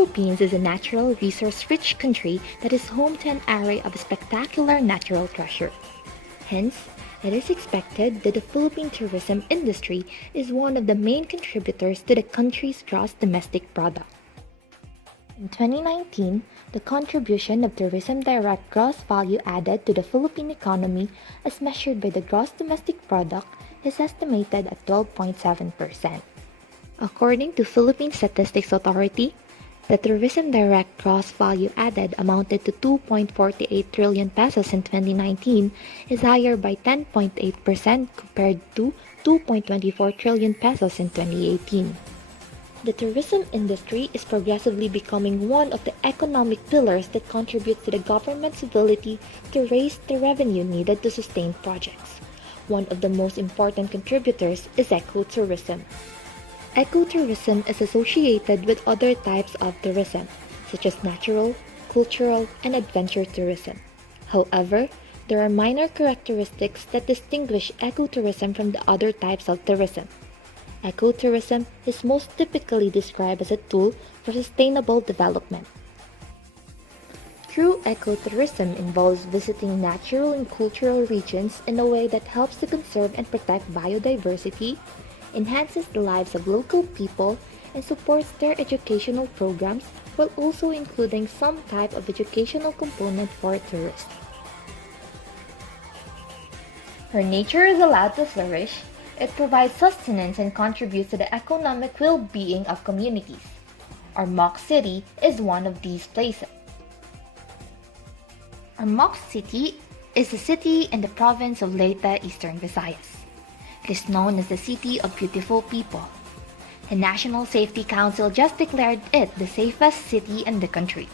Philippines is a natural resource-rich country that is home to an array of spectacular natural treasure. Hence, it is expected that the Philippine tourism industry is one of the main contributors to the country's gross domestic product. In 2019, the contribution of tourism direct gross value added to the Philippine economy as measured by the gross domestic product is estimated at 12.7%. According to Philippine Statistics Authority, the tourism direct gross value added amounted to 2.48 trillion pesos in 2019, is higher by 10.8% compared to 2.24 trillion pesos in 2018. The tourism industry is progressively becoming one of the economic pillars that contributes to the government's ability to raise the revenue needed to sustain projects. One of the most important contributors is ecotourism. Ecotourism is associated with other types of tourism, such as natural, cultural, and adventure tourism. However, there are minor characteristics that distinguish ecotourism from the other types of tourism. Ecotourism is most typically described as a tool for sustainable development. True ecotourism involves visiting natural and cultural regions in a way that helps to conserve and protect biodiversity, enhances the lives of local people, and supports their educational programs while also including some type of educational component for tourists. Where nature is allowed to flourish, it provides sustenance and contributes to the economic well-being of communities. Ormoc City is one of these places. Ormoc City is a city in the province of Leyte, Eastern Visayas. It is known as the City of Beautiful People. The National Safety Council just declared it the safest city in the country.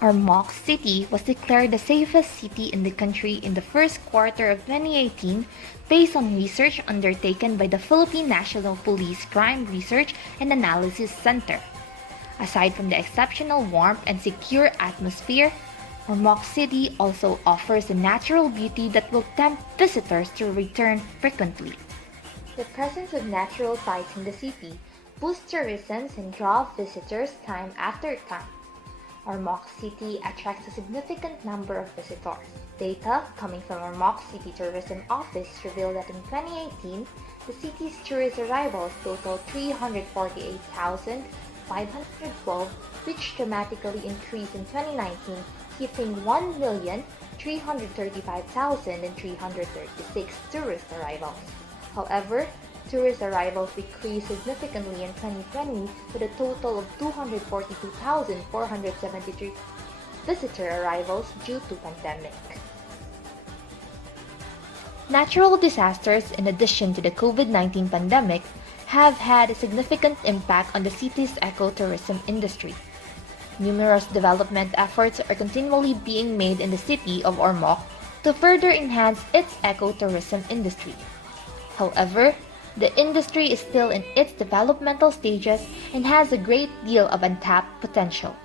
Ormoc City was declared the safest city in the country in the first quarter of 2018 based on research undertaken by the Philippine National Police Crime Research and Analysis Center. Aside from the exceptional warmth and secure atmosphere, Ormoc City also offers a natural beauty that will tempt visitors to return frequently. The presence of natural sites in the city boosts tourism and draws visitors time after time. Ormoc City attracts a significant number of visitors. Data coming from Ormoc City Tourism Office revealed that in 2018, the city's tourist arrivals totaled 348,512, which dramatically increased in 2019, hitting 1,335,336 tourist arrivals. However, tourist arrivals decreased significantly in 2020 with a total of 242,473 visitor arrivals due to pandemic. Natural disasters, in addition to the COVID-19 pandemic, have had a significant impact on the city's ecotourism industry. Numerous development efforts are continually being made in the city of Ormoc to further enhance its ecotourism industry. However, the industry is still in its developmental stages and has a great deal of untapped potential.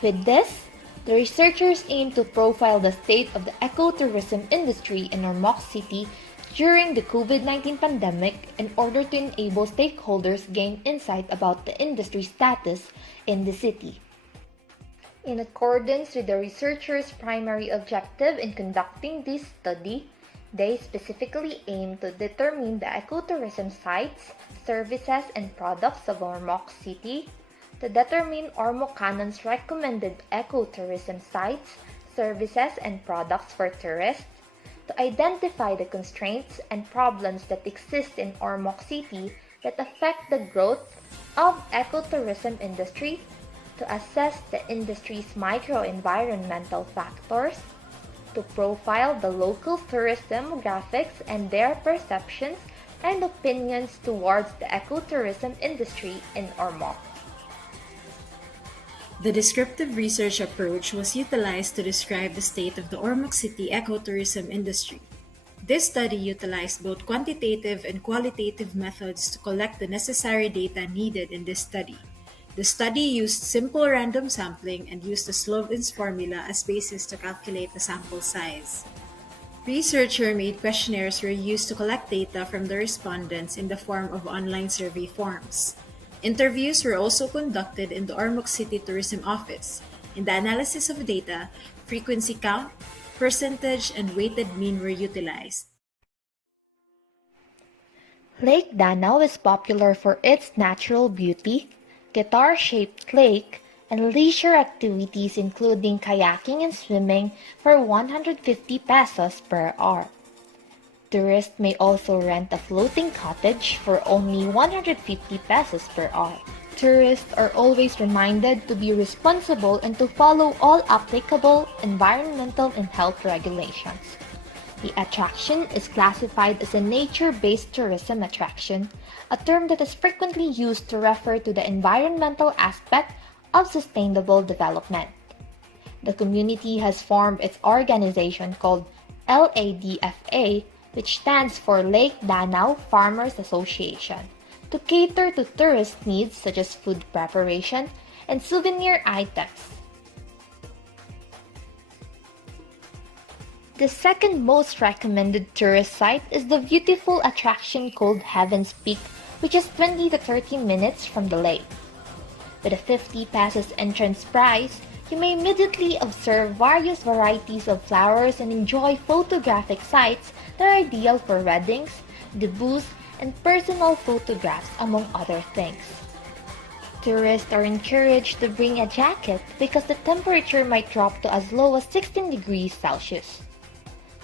With this, the researchers aim to profile the state of the ecotourism industry in Ormoc City during the COVID-19 pandemic in order to enable stakeholders gain insight about the industry status in the city. In accordance with the researchers' primary objective in conducting this study, they specifically aim to determine the ecotourism sites, services, and products of Ormoc City, to determine Ormocanans' recommended ecotourism sites, services, and products for tourists, to identify the constraints and problems that exist in Ormoc City that affect the growth of ecotourism industry, to assess the industry's micro-environmental factors, to profile the local tourist demographics and their perceptions and opinions towards the ecotourism industry in Ormoc. The descriptive research approach was utilized to describe the state of the Ormoc City ecotourism industry. This study utilized both quantitative and qualitative methods to collect the necessary data needed in this study. The study used simple random sampling and used the Sloven's formula as basis to calculate the sample size. Researcher-made questionnaires were used to collect data from the respondents in the form of online survey forms. Interviews were also conducted in the Ormoc City Tourism Office. In the analysis of data, frequency count, percentage, and weighted mean were utilized. Lake Danao is popular for its natural beauty, guitar-shaped lake, and leisure activities including kayaking and swimming for 150 pesos per hour. Tourists may also rent a floating cottage for only 150 pesos per hour. Tourists are always reminded to be responsible and to follow all applicable environmental and health regulations. The attraction is classified as a nature-based tourism attraction, a term that is frequently used to refer to the environmental aspect of sustainable development. The community has formed its organization called LADFA, which stands for Lake Danao Farmers Association, to cater to tourist needs such as food preparation and souvenir items. The second most recommended tourist site is the beautiful attraction called Heaven's Peak, which is 20 to 30 minutes from the lake. With a 50 pesos entrance price, you may immediately observe various varieties of flowers and enjoy photographic sites that are ideal for weddings, debuts, and personal photographs, among other things. Tourists are encouraged to bring a jacket because the temperature might drop to as low as 16 degrees Celsius.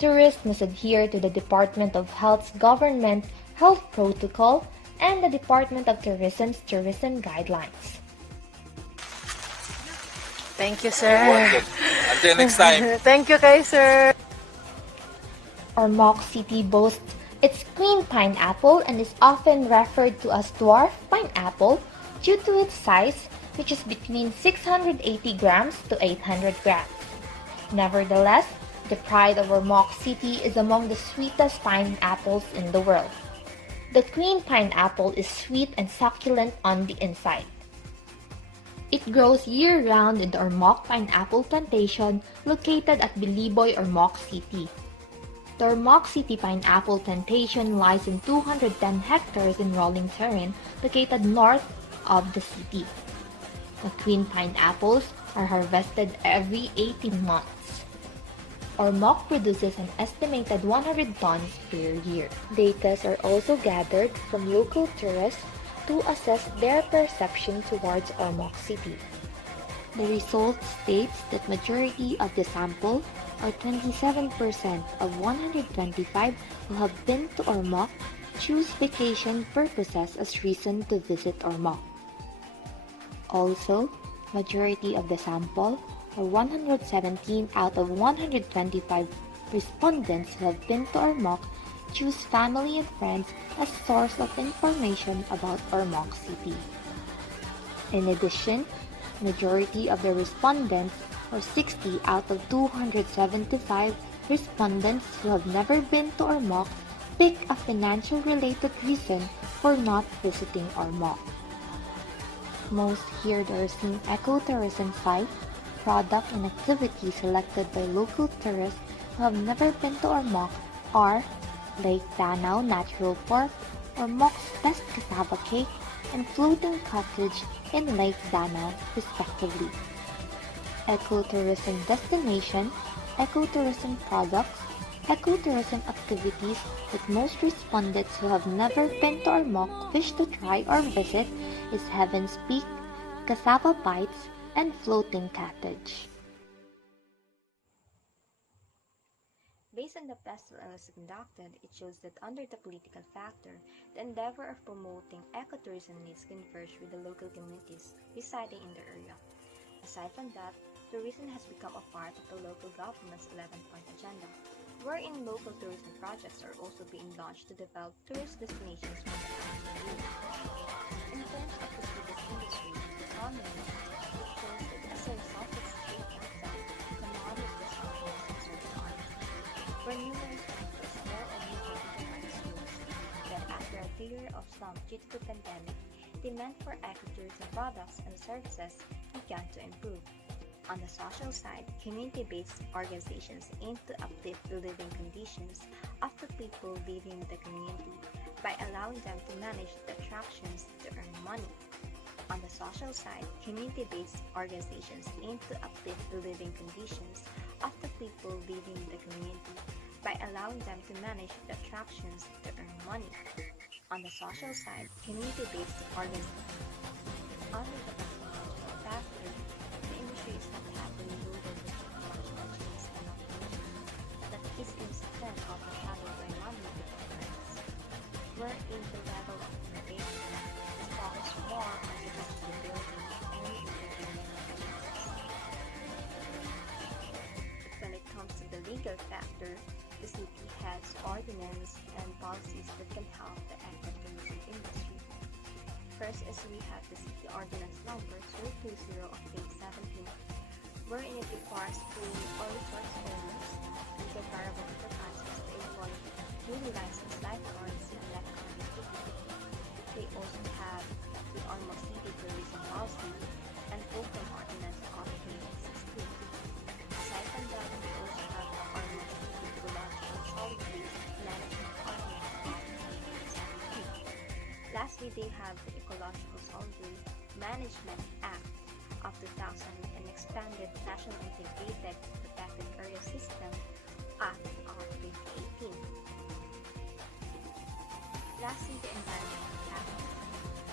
Tourists must adhere to the Department of Health's government health protocol and the Department of Tourism's tourism guidelines. Thank you, sir. Welcome. Until next time. Thank you, kay sir. Ormoc City boasts its queen pineapple and is often referred to as dwarf pineapple due to its size, which is between 680 grams to 800 grams. Nevertheless, the pride of Ormoc City is among the sweetest pineapples in the world. The queen pineapple is sweet and succulent on the inside. It grows year-round in the Ormoc Pineapple Plantation located at Biliboy, Ormoc City. The Ormoc City Pineapple Plantation lies in 210 hectares in rolling terrain located north of the city. The queen pineapples are harvested every 18 months. Ormoc produces an estimated 100 tons per year. Data are also gathered from local tourists to assess their perception towards Ormoc City. The result states that majority of the sample, or 27% of 125 who have been to Ormoc, choose vacation purposes as reason to visit Ormoc. Also, majority of the sample, or 117 out of 125 respondents who have been to Ormoc, choose family and friends as source of information about Ormoc City. In addition, majority of the respondents, or 60 out of 275 respondents who have never been to Ormoc, pick a financial related reason for not visiting Ormoc. Most here are seen ecotourism sites, product and activities selected by local tourists who have never been to Ormoc are Lake Danao Natural Park, Ormoc's best cassava cake, and floating cottage in Lake Danao, respectively. Ecotourism destination, ecotourism products, ecotourism activities that most respondents who have never been to Ormoc wish to try or visit is Heaven's Peak, Cassava Bites, and Floating Cottage. Based on the festival as conducted, it shows that under the political factor, the endeavor of promoting ecotourism needs converge with the local communities residing in the area. Aside from that, tourism has become a part of the local government's 11-point agenda, wherein local tourism projects are also being launched to develop tourist destinations for the community. In terms of the city's industry, economy, it shows that as a result of state capital, economic disruption is observed on where numerous factors more and more enterprise schools that after a period of slump due to the pandemic, demand for ecotourism products and services began to improve. On the social side, community-based organizations aim to uplift the living conditions of the people living in the community by allowing them to manage the attractions to earn money. On the social side, community-based organizations aim to uplift the living conditions of the people living in the community by allowing them to manage the attractions to earn money. On the social side, community-based organizations under the technological factor, the industry is not heavily loaded with technological chains and operations that is instead overshadowed by non-livable trends, wherein the level of innovation is focused more on the capacity building and entertainment activities. When it comes to the legal factor, the city has ordinance and policies that can help the ecotourism industry. First is we have the City Ordinance Number 020 of 2017, wherein it requires pool or resort owners and comparable enterprises to employ newly licensed lifeguards and lifeguard activity. They also have the Ormoc City Tourism Policy and Fulcrum Ordinance of 2016. Aside from that, we also have the Ormoc City Ecological Solid Waste Management Ordinance of 2017. Lastly, they have the Ecological Solid Waste Management Act of 2000 and expanded National Integrated Protected Area System Act of 2018. Lastly, the Environmental Act.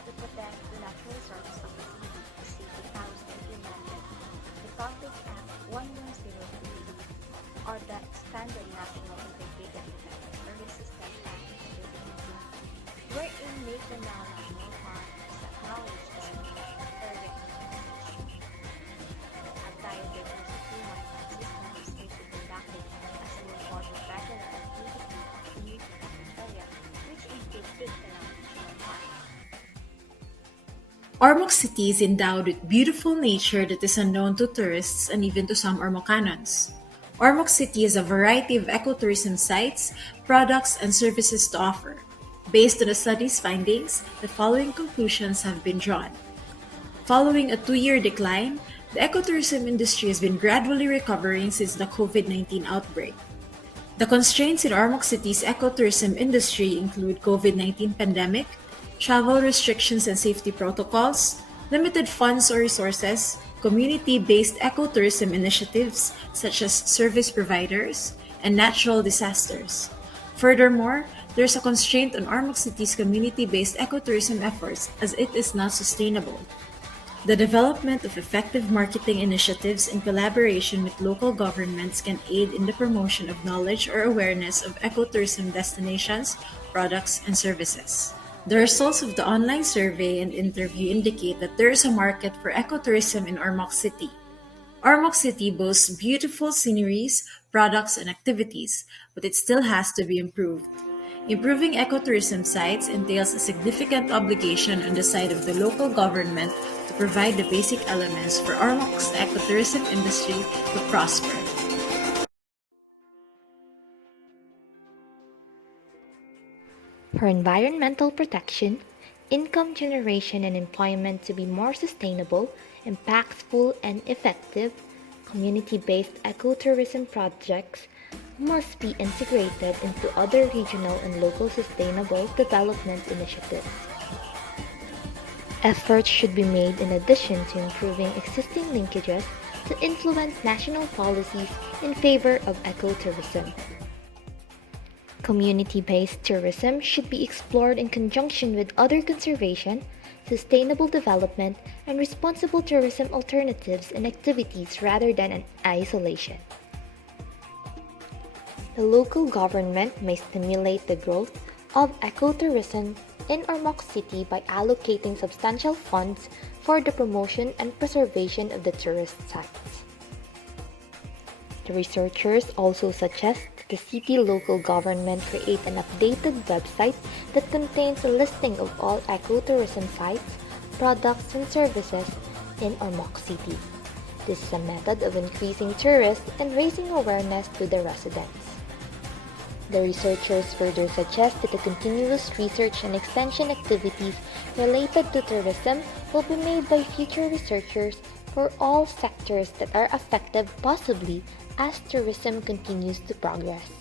To protect the natural resources of the city housed and amended the Public Act 11028 or the expanded National Integrated Protected Area System Act of 2018, wherein make the now national park is acknowledged as a national area conservation. A biodiversity monitoring system is to be conducted as an important regular activity in the protected area, which includes the national park. Ormoc City is endowed with beautiful nature that is unknown to tourists and even to some Ormocanans. Ormoc City has a variety of ecotourism sites, products, and services to offer. Based on the study's findings, the following conclusions have been drawn. Following a 2-year decline, the ecotourism industry has been gradually recovering since the COVID-19 outbreak. The constraints in Ormoc City's ecotourism industry include COVID-19 pandemic, travel restrictions and safety protocols, limited funds or resources, community-based ecotourism initiatives such as service providers, and natural disasters. Furthermore, there is a constraint on Ormoc City's community-based ecotourism efforts as it is not sustainable. The development of effective marketing initiatives in collaboration with local governments can aid in the promotion of knowledge or awareness of ecotourism destinations, products, and services. The results of the online survey and interview indicate that there is a market for ecotourism in Ormoc City. Ormoc City boasts beautiful sceneries, products, and activities, but it still has to be improved. Improving ecotourism sites entails a significant obligation on the side of the local government to provide the basic elements for Ormoc's ecotourism industry to prosper. For environmental protection, income generation and employment to be more sustainable, impactful, and effective, community-based ecotourism projects must be integrated into other regional and local sustainable development initiatives. Efforts should be made in addition to improving existing linkages to influence national policies in favor of ecotourism. Community-based tourism should be explored in conjunction with other conservation, sustainable development, and responsible tourism alternatives and activities rather than in isolation. The local government may stimulate the growth of ecotourism in Ormoc City by allocating substantial funds for the promotion and preservation of the tourist sites. The researchers also suggest that the city local government create an updated website that contains a listing of all ecotourism sites, products, and services in Ormoc City. This is a method of increasing tourists and raising awareness to the residents. The researchers further suggest that the continuous research and extension activities related to tourism will be made by future researchers for all sectors that are affected possibly as tourism continues to progress.